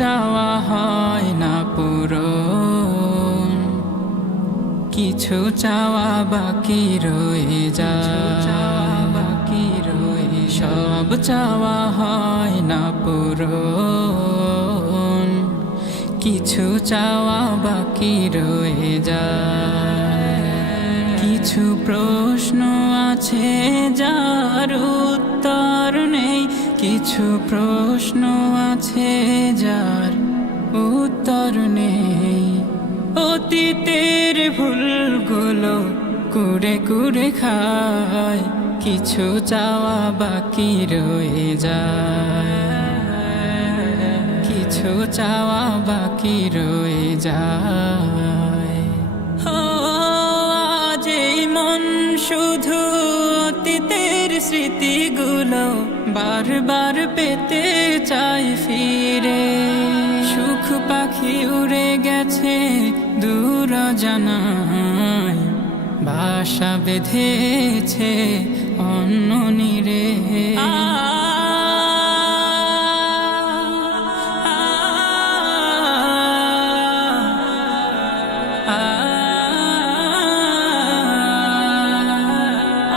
চাওয়া হয় না পূরণ, কিছু চাওয়া বাকি রয়ে যায়, সব চাওয়া হয় না পূরণ, কিছু চাওয়া বাকি রয়ে যায়। কিছু প্রশ্ন আছে যার উত্তর নেই, কিছু প্রশ্ন আছে যার উত্তর নেই। অতীতের ভুলগুলো কুড়ে কুড়ে খায়, কিছু চাওয়া বাকি রয়ে যায়, কিছু চাওয়া বাকি রয়ে যায়। আজ এই মন শুধু অতীতের স্মৃতিগুলো বারবার পেতে চাই ফিরে। সুখ পাখি উড়ে গেছে দূর জানায়, বাসা বেঁধেছে অন্য নীড়ে।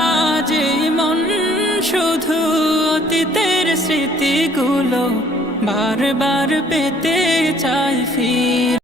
আজ এই মন শুধু অতীতের স্মৃতিগুলো বারবার পেতে চাই ফিরে।